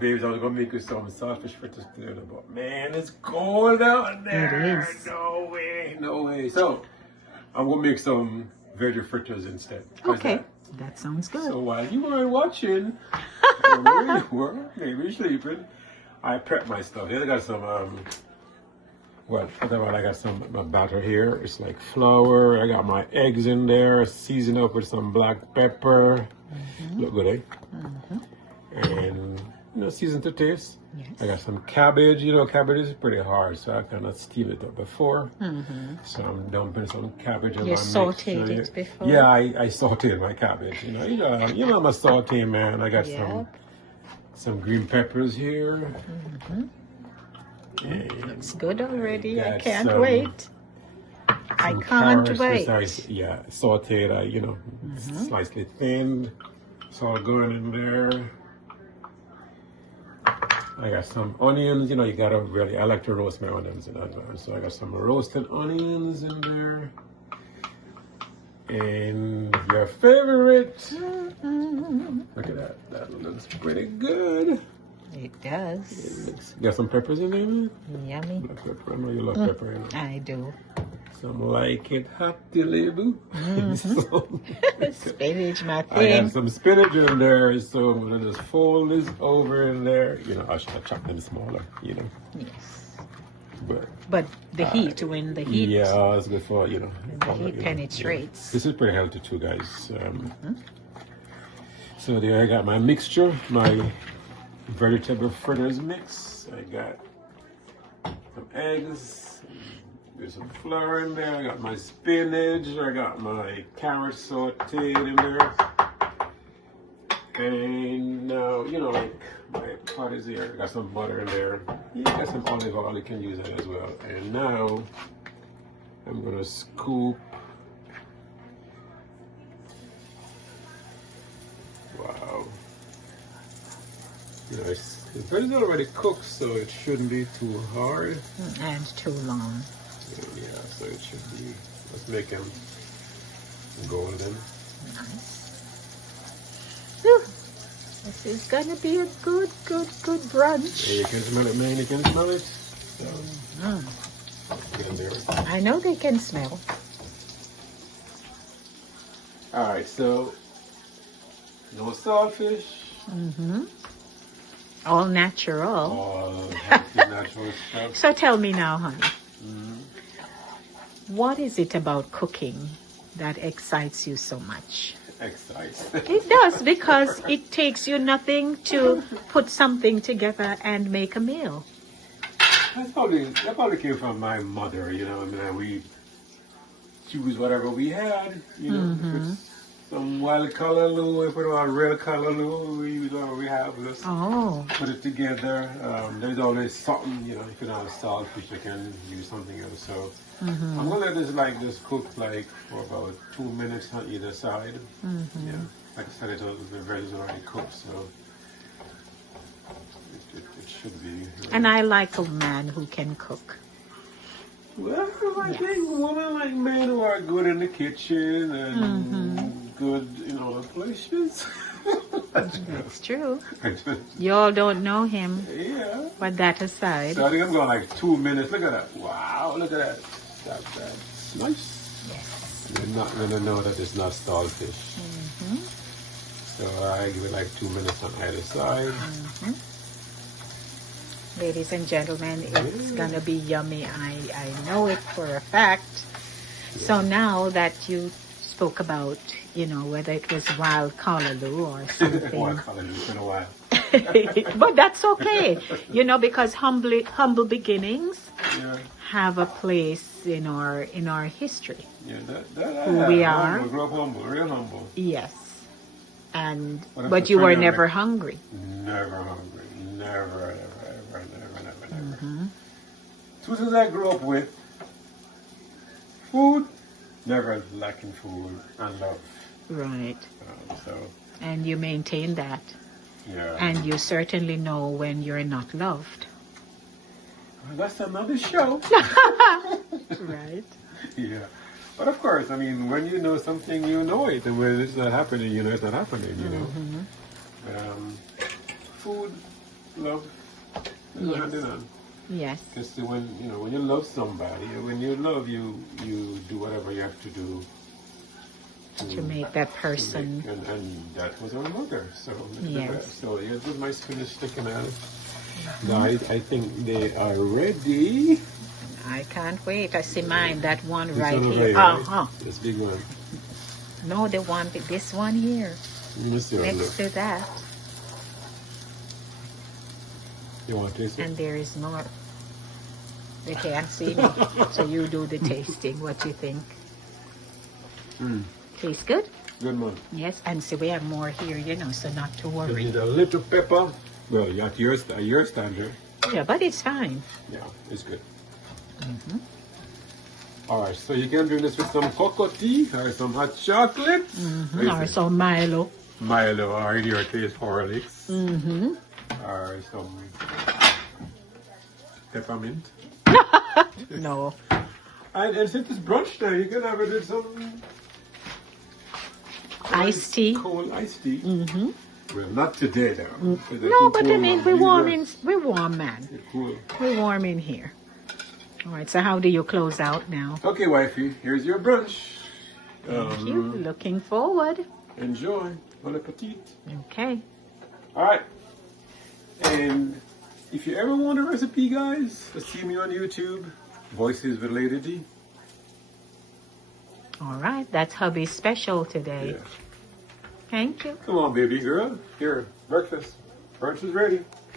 babies, I was gonna make you some saltfish fritters today, but man, it's cold out there. It is. No way, no way. So I'm gonna make some veggie fritters instead. How's Okay, that sounds good. So while you weren't watching, maybe sleeping, I prepped my stuff. Then I got some I got some my batter here. It's like flour. I got my eggs in there, seasoned up with some black pepper. Look good, eh? And seasoned to taste. Yes. I got some cabbage. Cabbage is pretty hard, so I kind of steamed it up before. So I'm dumping some cabbage in my mix. You sauteed it before? Yeah, I sauteed my cabbage. I'm a sauteing man. I got some green peppers here. Looks good already. I got can't wait. I can't wait. Sauteed, slightly thinned. It's all going in there. I got some onions. You gotta really, I like to roast my onions in advance. So I got some roasted onions in there. And your favorite. Look at that. That looks pretty good. It does. You got some peppers in there, man? Yummy. Black pepper. I know you love pepper. I do. Some like it hot delivery. Spinach, my I thing. got some spinach in there, so I'm gonna just fold this over in there. I should have chopped them smaller, Yes. But the heat, when the heat. Yeah, it's good for the heat penetrates. This is pretty healthy too, guys. So there I got my mixture, my vegetable fritters mix. I got some eggs. There's some flour in there. I got my spinach. I got my carrots sauteed in there. And now, like my pot is here. I got some butter in there. You got some olive oil. You can use that as well. And now I'm gonna scoop. Wow. It's already cooked, so it shouldn't be too hard. And too long. Yeah, so it should be. Let's make them golden. Nice. Whew. This is gonna be a good brunch. Yeah, you can smell it, man. You can smell it. So, get in there. I know they can smell. All right, so no saltfish. All natural. All healthy, natural stuff. So tell me now, honey. What is it about cooking that excites you so much? Excites. It does, because it takes you nothing to put something together and make a meal. That probably came from my mother. We choose whatever we had. If it's some wild callaloo, if we don't have real callaloo, we have. Let's put it together. There's always something. If you don't have saltfish, you can use something else. So I'm gonna let this cook for about 2 minutes on either side. Yeah, like I said, the veg is already cooked, so it should be. And I like a man who can cook. Well, I think women like men who are good in the kitchen and good in other places. That's true. You all don't know him. Yeah. But that aside. So I think I'm going 2 minutes. Look at that. Wow, look at that. That's nice. Yes. You're not going to know that it's not saltfish. So I give it 2 minutes on either side. Ladies and gentlemen, it's going to be yummy. I know it for a fact. Yeah. So now that you spoke about, whether it was wild callaloo or something. Wild callaloo, it's been a while. But that's okay, because humble beginnings have a place in our history. Yeah, who we are. We grew up humble, real humble. Yes. But you were never hungry. Never hungry. Never. Two things I grew up with: food, never lacking food, and love. Right. And you maintain that. Yeah. And you certainly know when you're not loved. Well, that's another show. Right. Yeah. But of course, when you know something, you know it. And when it's not happening, it's not happening, Food, love. They go hand in hand. Yes. Because when when you love somebody, when you love you do whatever you have to do To make that person. and that was our mother. So Yes. so here's with my spinach sticking out. Now I think they are ready. I can't wait. I see mine. That one This right one over here. here, right? This big one. No, this one here. Let me see how it Next looks. to that. You want to taste it? And there is more. They can't see me. So you do the tasting. What you think? Tastes good? Good man. Yes. And see, we have more here, so not to You worry. need a little pepper. Well, you got your standard. Yeah, but it's fine. Yeah, it's good. All right, so you can do this with some cocoa tea or some hot chocolate. Or some Milo. Milo, or in your case, Horlicks. Or some peppermint. No. And since it's brunch time, you can have it with some Iced tea. cold iced tea. Well, not today, though. No, but I mean, we're warm, man. Cool. We're warm in here. All right, so how do you close out now? Okay, wifey, here's your brunch. Thank you. Looking forward. Enjoy. Bon appetit. Okay. All right. And if you ever want a recipe, guys, just see me on YouTube. Voices with Lady D. All right, that's hubby's special today. Yeah. Thank you. Come on, baby girl. Here, breakfast. Brunch is ready.